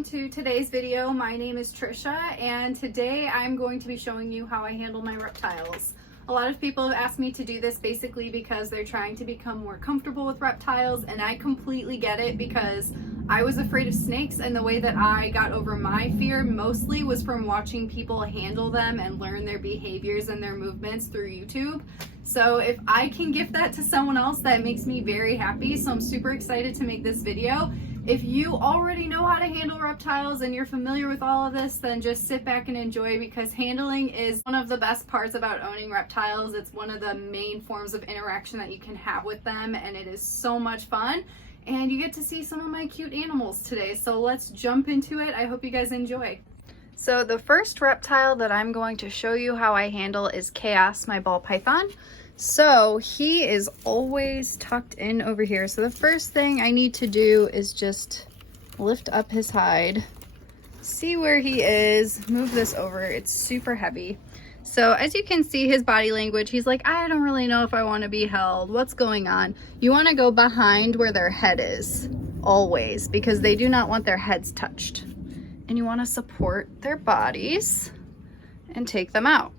welcome to today's video. My name is Trisha and today I'm going to be showing you how I handle my reptiles. A lot of people have asked me to do this basically because they're trying to become more comfortable with reptiles, and I completely get it because I was afraid of snakes, and the way that I got over my fear mostly was from watching people handle them and learn their behaviors and their movements through YouTube. So if I can gift that to someone else, that makes me very happy. So I'm super excited to make this video. If you already know how to handle reptiles and you're familiar with all of this, then just sit back and enjoy, because handling is one of the best parts about owning reptiles. It's one of the main forms of interaction that you can have with them, and it is so much fun. And you get to see some of my cute animals today. So let's jump into it. I hope you guys enjoy. So the first reptile that I'm going to show you how I handle is Chaos, my ball python. So he is always tucked in over here. So the first thing I need to do is just lift up his hide, see where he is, move this over. It's super heavy. So as you can see, his body language, he's like, I don't really know if I want to be held. What's going on? You want to go behind where their head is, always, because they do not want their heads touched. And you want to support their bodies and take them out.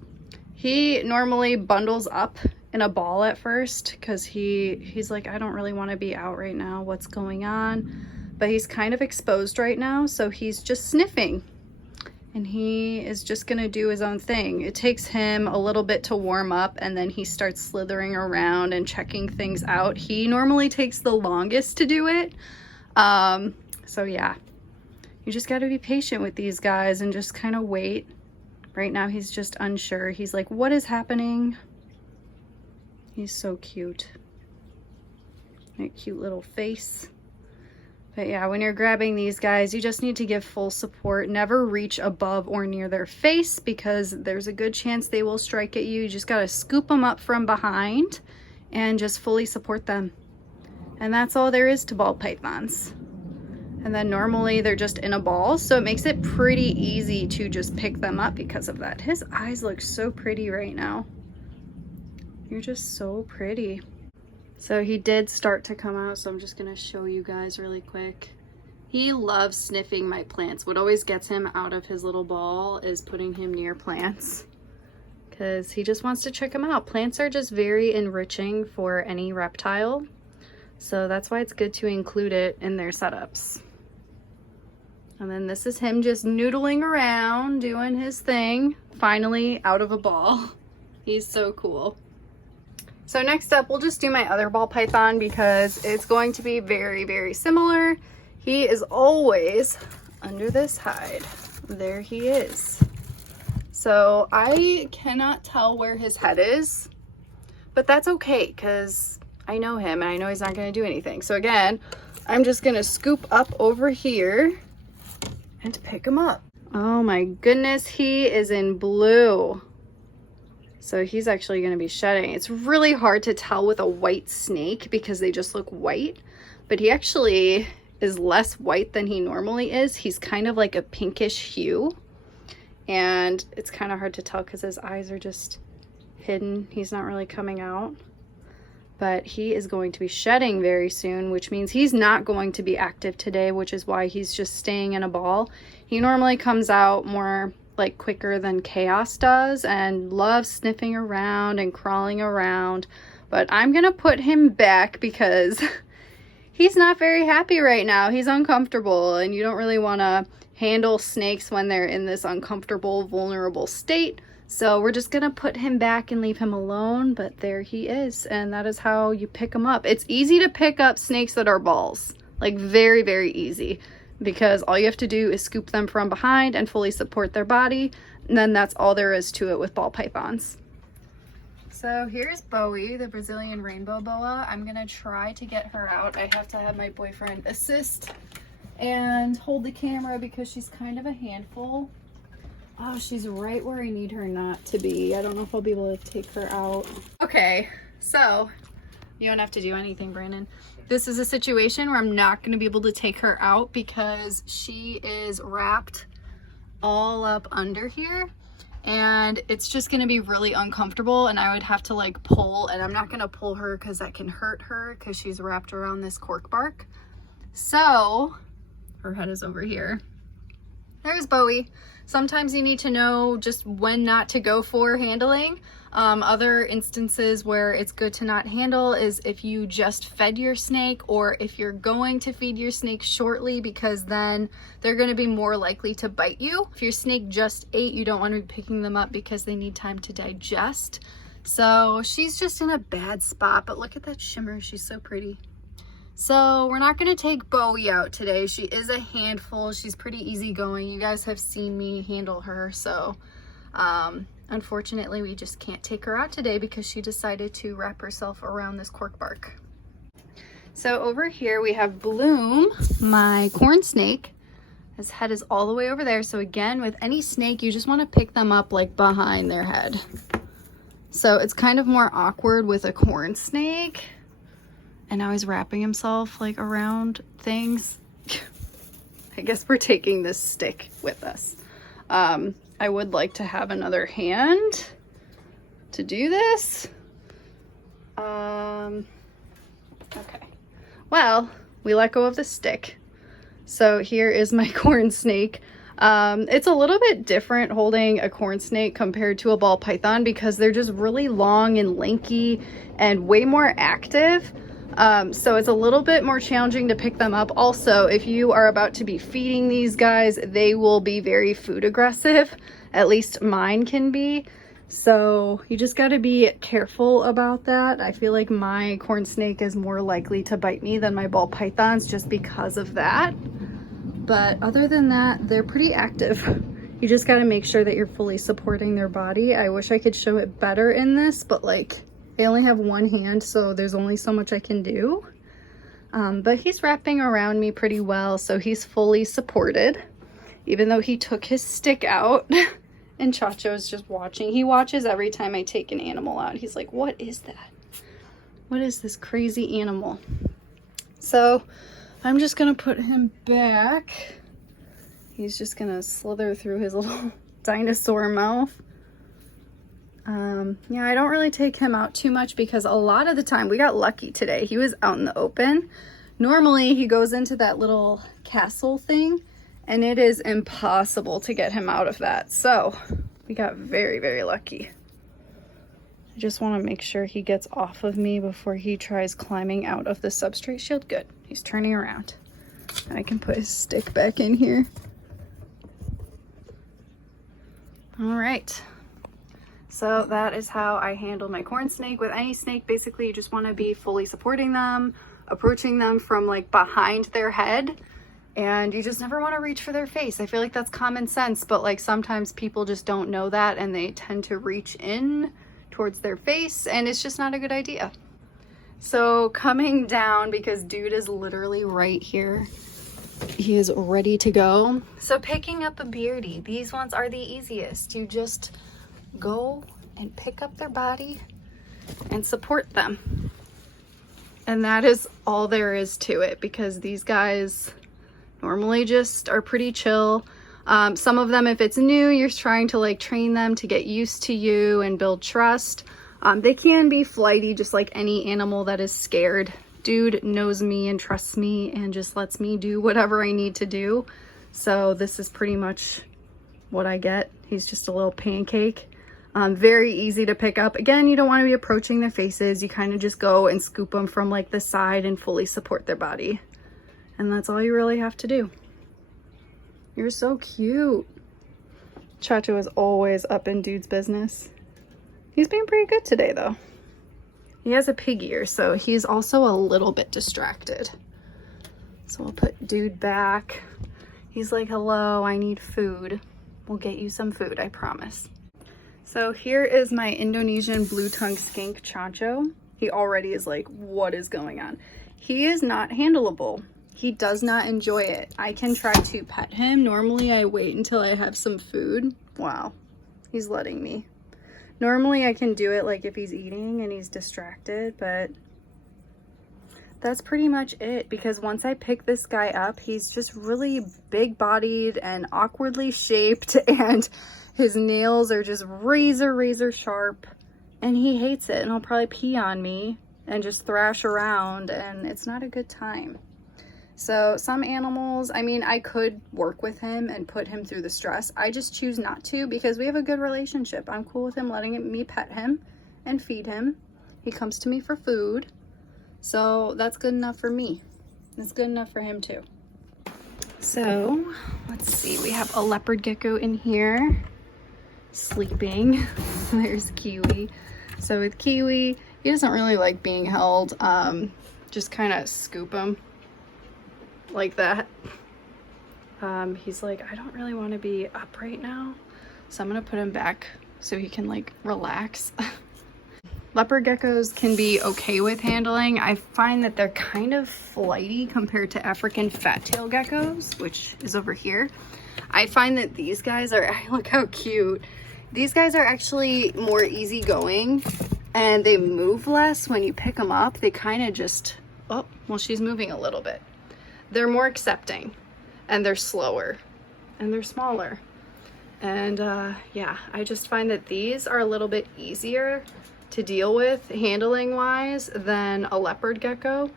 He normally bundles up in a ball at first because he's like, I don't really want to be out right now. What's going on? But he's kind of exposed right now, so he's just sniffing. And he is just gonna do his own thing. It takes him a little bit to warm up, and then he starts slithering around and checking things out. He normally takes the longest to do it. So yeah, you just gotta be patient with these guys and just kind of wait. Right now he's just unsure. He's like, what is happening? He's so cute. That cute little face. But yeah, when you're grabbing these guys, you just need to give full support. Never reach above or near their face, because there's a good chance they will strike at you. You just gotta scoop them up from behind and just fully support them. And that's all there is to ball pythons. And then normally they're just in a ball, so it makes it pretty easy to just pick them up because of that. His eyes look so pretty right now. You're just so pretty. So he did start to come out, so I'm just gonna show you guys really quick. He loves sniffing my plants. What always gets him out of his little ball is putting him near plants, because he just wants to check them out. Plants are just very enriching for any reptile, so that's why it's good to include it in their setups. And then this is him just noodling around, doing his thing, finally out of a ball. He's so cool. So next up, we'll just do my other ball python because it's going to be very, very similar. He is always under this hide. There he is. So I cannot tell where his head is, but that's okay because I know him and I know he's not going to do anything. So again, I'm just going to scoop up over here and pick him up. Oh my goodness, he is in blue. So he's actually going to be shedding. It's really hard to tell with a white snake because they just look white, but he actually is less white than he normally is. He's kind of like a pinkish hue, and it's kind of hard to tell because his eyes are just hidden. He's not really coming out, but he is going to be shedding very soon, which means he's not going to be active today, which is why he's just staying in a ball. He normally comes out more like quicker than Chaos does and loves sniffing around and crawling around, but I'm gonna put him back because he's not very happy right now. He's uncomfortable, and you don't really want to handle snakes when they're in this uncomfortable, vulnerable state. So we're just gonna put him back and leave him alone, but there he is, and that is how you pick him up. It's easy to pick up snakes that are balls, like very, very easy, because all you have to do is scoop them from behind and fully support their body, and then that's all there is to it with ball pythons. So here's Bowie, the Brazilian rainbow boa. I'm gonna try to get her out. I have to have my boyfriend assist and hold the camera because she's kind of a handful. Oh, she's right where I need her not to be. I don't know if I'll be able to take her out. Okay, so you don't have to do anything, Brandon. This is a situation where I'm not going to be able to take her out because she is wrapped all up under here, and it's just going to be really uncomfortable, and I would have to like pull, and I'm not going to pull her because that can hurt her because she's wrapped around this cork bark. So her head is over here. There's Bowie. Sometimes you need to know just when not to go for handling. Other instances where it's good to not handle is if you just fed your snake, or if you're going to feed your snake shortly, because then they're going to be more likely to bite you. If your snake just ate, you don't want to be picking them up because they need time to digest. So she's just in a bad spot, but look at that shimmer. She's so pretty. So we're not going to take Bowie out today. She is a handful. She's pretty easygoing. You guys have seen me handle her. So unfortunately, we just can't take her out today because she decided to wrap herself around this cork bark. So over here we have Bloom, my corn snake. His head is all the way over there. So again, with any snake, you just want to pick them up like behind their head. So it's kind of more awkward with a corn snake. And now he's wrapping himself like around things. I guess we're taking this stick with us. I would like to have another hand to do this. Okay. Well, we let go of the stick. So here is my corn snake. It's a little bit different holding a corn snake compared to a ball python because they're just really long and lanky and way more active. So it's a little bit more challenging to pick them up. Also, if you are about to be feeding these guys, they will be very food aggressive. At least mine can be. So you just got to be careful about that. I feel like my corn snake is more likely to bite me than my ball pythons just because of that. But other than that, they're pretty active. You just got to make sure that you're fully supporting their body. I wish I could show it better in this, but like, I only have one hand, so there's only so much I can do. But he's wrapping around me pretty well, so he's fully supported, even though he took his stick out. And Chacho's just watching. He watches every time I take an animal out. He's like, what is that? What is this crazy animal? So I'm just gonna put him back. He's just gonna slither through his little dinosaur mouth. Yeah, I don't really take him out too much because a lot of the time, we got lucky today. He was out in the open. Normally he goes into that little castle thing and it is impossible to get him out of that. So we got very, very lucky. I just want to make sure he gets off of me before he tries climbing out of the substrate shield. Good. He's turning around. I can put his stick back in here. All right. So that is how I handle my corn snake. With any snake, basically you just want to be fully supporting them, approaching them from like behind their head, and you just never want to reach for their face. I feel like that's common sense, but like sometimes people just don't know that and they tend to reach in towards their face, and it's just not a good idea. So coming down, because dude is literally right here. He is ready to go. So picking up a Beardie, these ones are the easiest. You just go and pick up their body and support them. And that is all there is to it, because these guys normally just are pretty chill. Some of them, if it's new, you're trying to like train them to get used to you and build trust. They can be flighty, just like any animal that is scared. Dude knows me and trusts me and just lets me do whatever I need to do. So this is pretty much what I get. He's just a little pancake. Very easy to pick up. Again, you don't want to be approaching their faces. You kind of just go and scoop them from like the side and fully support their body. And that's all you really have to do. You're so cute. Chacho is always up in dude's business. He's being pretty good today though. He has a pig ear, so he's also a little bit distracted. So we'll put dude back. He's like, hello, I need food. We'll get you some food, I promise. So here is my Indonesian blue-tongued skink, Chacho. He already is like, what is going on? He is not handleable. He does not enjoy it. I can try to pet him. Normally I wait until I have some food. Wow, he's letting me. Normally I can do it like if he's eating and he's distracted, but that's pretty much it, because once I pick this guy up, he's just really big-bodied and awkwardly shaped, and his nails are just razor sharp, and he hates it, and he'll probably pee on me and just thrash around, and it's not a good time. So some animals, I mean, I could work with him and put him through the stress. I just choose not to because we have a good relationship. I'm cool with him letting me pet him and feed him. He comes to me for food. So that's good enough for me. That's good enough for him too. So let's see, we have a leopard gecko in here sleeping. There's Kiwi. So with Kiwi, he doesn't really like being held. Just kind of scoop him like that. He's like, I don't really want to be up right now, so I'm gonna put him back so he can like relax. Leopard geckos can be okay with handling. I find that they're kind of flighty compared to African fat-tail geckos, which is over here. I find that these guys are, look how cute. These guys are actually more easygoing and they move less when you pick them up. They kind of just, oh, well, she's moving a little bit. They're more accepting and they're slower and they're smaller. And yeah, I just find that these are a little bit easier to deal with handling wise than a leopard gecko.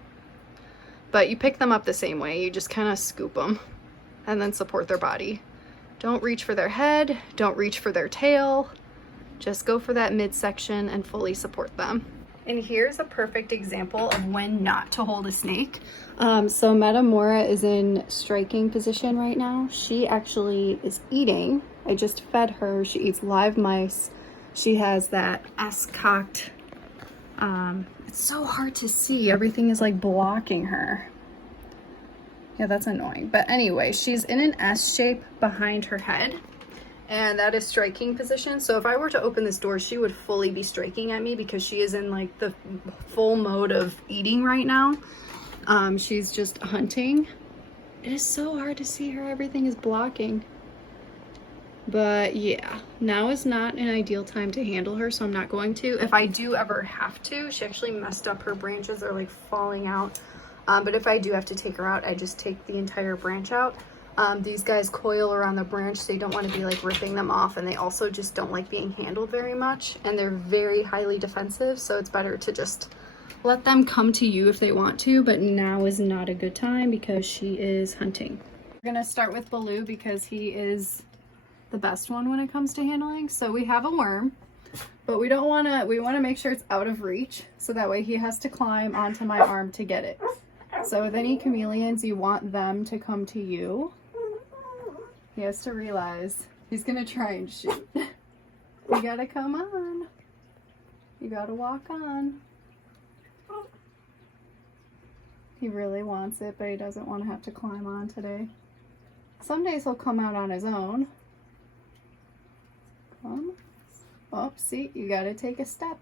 But you pick them up the same way. You just kind of scoop them and then support their body. Don't reach for their head, don't reach for their tail. Just go for that midsection and fully support them. And here's a perfect example of when not to hold a snake. So Metamora is in striking position right now. She actually is eating. I just fed her. She eats live mice. She has that S cocked. It's so hard to see. Everything is like blocking her. Yeah, that's annoying. But anyway, she's in an S shape behind her head. And that is striking position. So if I were to open this door, she would fully be striking at me because she is in like the full mode of eating right now. She's just hunting. It is so hard to see her. Everything is blocking. But yeah, now is not an ideal time to handle her, so I'm not going to. If I do ever have to, she actually messed up, her branches are like falling out. But if I do have to take her out, I just take the entire branch out. These guys coil around the branch, so you don't want to be like ripping them off, and they also just don't like being handled very much, and they're very highly defensive, so it's better to just let them come to you if they want to, but now is not a good time because she is hunting. We're gonna start with Baloo because he is the best one when it comes to handling. So we have a worm, but we want to make sure it's out of reach, so that way he has to climb onto my arm to get it. So with any chameleons, you want them to come to you. He has to realize he's gonna try and shoot. You gotta come on. You gotta walk on. He really wants it, but he doesn't want to have to climb on today. Some days he'll come out on his own. Come. Oh, see, you gotta take a step.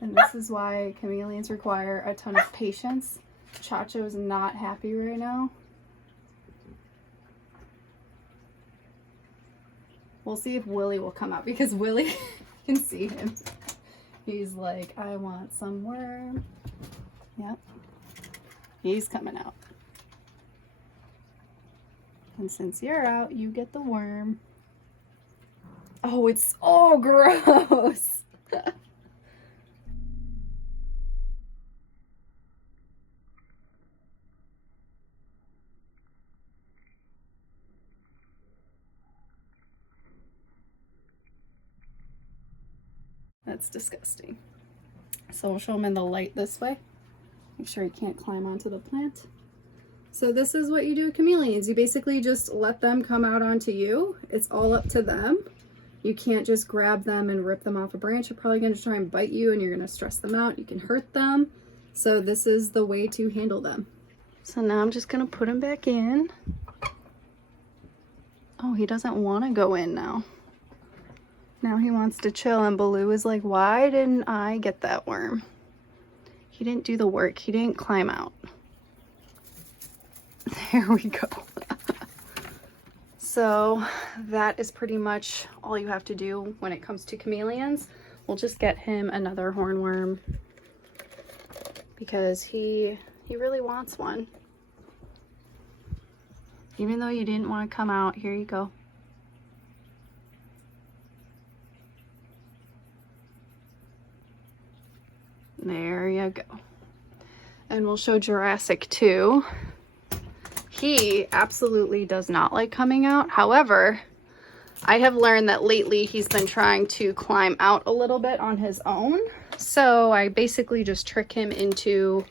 And this is why chameleons require a ton of patience. Chacho's not happy right now. We'll see if Willie will come out because Willie can see him. He's like, I want some worm. Yep. He's coming out. And since you're out, you get the worm. Oh, it's so gross. That's disgusting. So we'll show him in the light this way. Make sure he can't climb onto the plant. So this is what you do with chameleons. You basically just let them come out onto you. It's all up to them. You can't just grab them and rip them off a branch. They're probably going to try and bite you and you're going to stress them out. You can hurt them. So this is the way to handle them. So now I'm just going to put him back in. Oh, he doesn't want to go in now. Now he wants to chill, and Baloo is like, why didn't I get that worm? He didn't do the work. He didn't climb out. There we go. So that is pretty much all you have to do when it comes to chameleons. We'll just get him another hornworm because he really wants one. Even though you didn't want to come out, here you go. There you go. And we'll show Jurassic too. He absolutely does not like coming out. However, I have learned that lately he's been trying to climb out a little bit on his own. So I basically just trick him into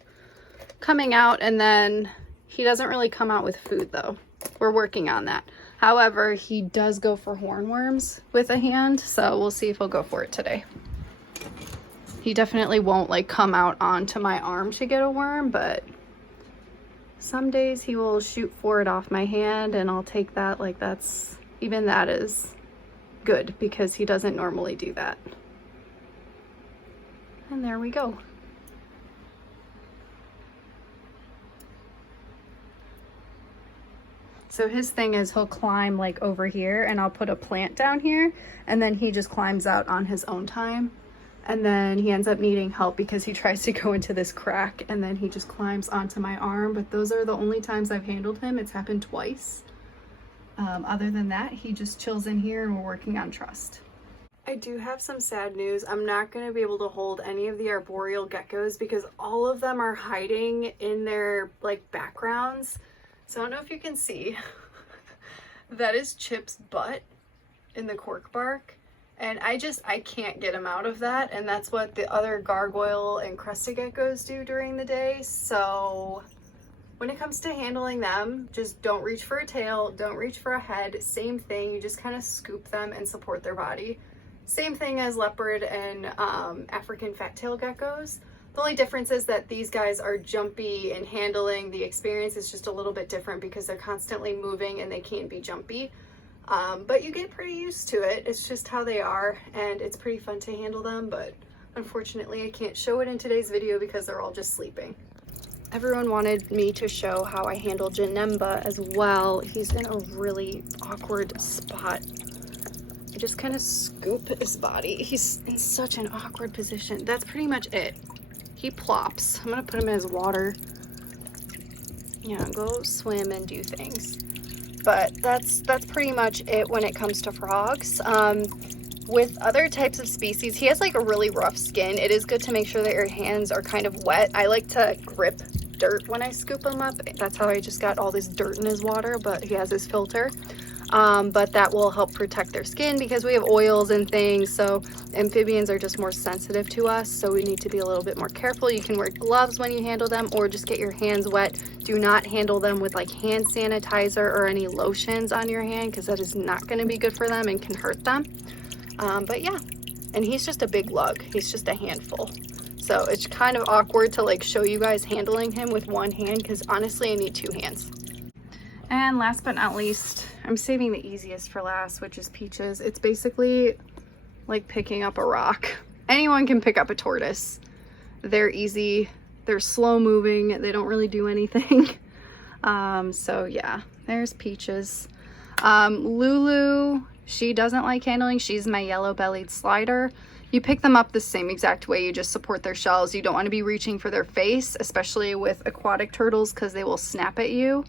coming out, and then he doesn't really come out with food though. We're working on that. However, he does go for hornworms with a hand, so we'll see if he'll go for it today. He definitely won't like come out onto my arm to get a worm, but some days he will shoot for it off my hand, and I'll take that. Like, that's, even that is good because he doesn't normally do that. And there we go. So his thing is he'll climb like over here, and I'll put a plant down here, and then he just climbs out on his own time. And then he ends up needing help because he tries to go into this crack, and then he just climbs onto my arm. But those are the only times I've handled him. It's happened twice. Other than that, he just chills in here, and we're working on trust. I do have some sad news. I'm not going to be able to hold any of the arboreal geckos because all of them are hiding in their like backgrounds. So I don't know if you can see. That is Chip's butt in the cork bark. And I can't get him out of that. And that's what the other gargoyle and crested geckos do during the day. So when it comes to handling them, just don't reach for a tail, don't reach for a head. Same thing, you just kind of scoop them and support their body. Same thing as leopard and African fat-tailed geckos. The only difference is that these guys are jumpy, and handling the experience is just a little bit different because they're constantly moving and they can be jumpy. But you get pretty used to it. It's just how they are, and it's pretty fun to handle them, but unfortunately I can't show it in today's video because they're all just sleeping. Everyone wanted me to show how I handle Janemba as well. He's in a really awkward spot. I just kind of scoop his body. He's in such an awkward position. That's pretty much it. He plops. I'm gonna put him in his water. You know, go swim and do things. But that's pretty much it when it comes to frogs. With other types of species, he has like a really rough skin. It is good to make sure that your hands are kind of wet. I like to grip dirt when I scoop him up. That's how I just got all this dirt in his water, but he has his filter. But that will help protect their skin because we have oils and things. So amphibians are just more sensitive to us. So we need to be a little bit more careful. You can wear gloves when you handle them, or just get your hands wet. Do not handle them with like hand sanitizer or any lotions on your hand because that is not going to be good for them and can hurt them. But yeah, and he's just a big lug. He's just a handful. So it's kind of awkward to like show you guys handling him with one hand because honestly I need two hands. And last but not least, I'm saving the easiest for last, which is Peaches. It's basically like picking up a rock. Anyone can pick up a tortoise. They're easy. They're slow moving. They don't really do anything. So yeah, there's Peaches. Lulu, she doesn't like handling. She's my yellow-bellied slider. You pick them up the same exact way. You just support their shells. You don't want to be reaching for their face, especially with aquatic turtles because they will snap at you.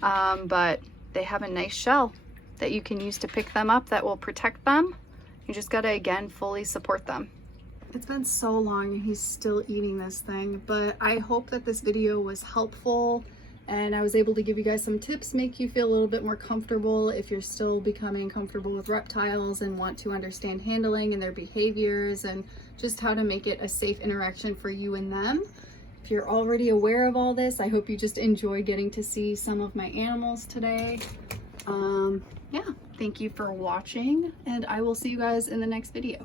But they have a nice shell that you can use to pick them up that will protect them. You just gotta, again, fully support them. It's been so long and he's still eating this thing, but I hope that this video was helpful and I was able to give you guys some tips, make you feel a little bit more comfortable if you're still becoming comfortable with reptiles and want to understand handling and their behaviors and just how to make it a safe interaction for you and them. If you're already aware of all this, I hope you just enjoy getting to see some of my animals today. Yeah, thank you for watching, and I will see you guys in the next video.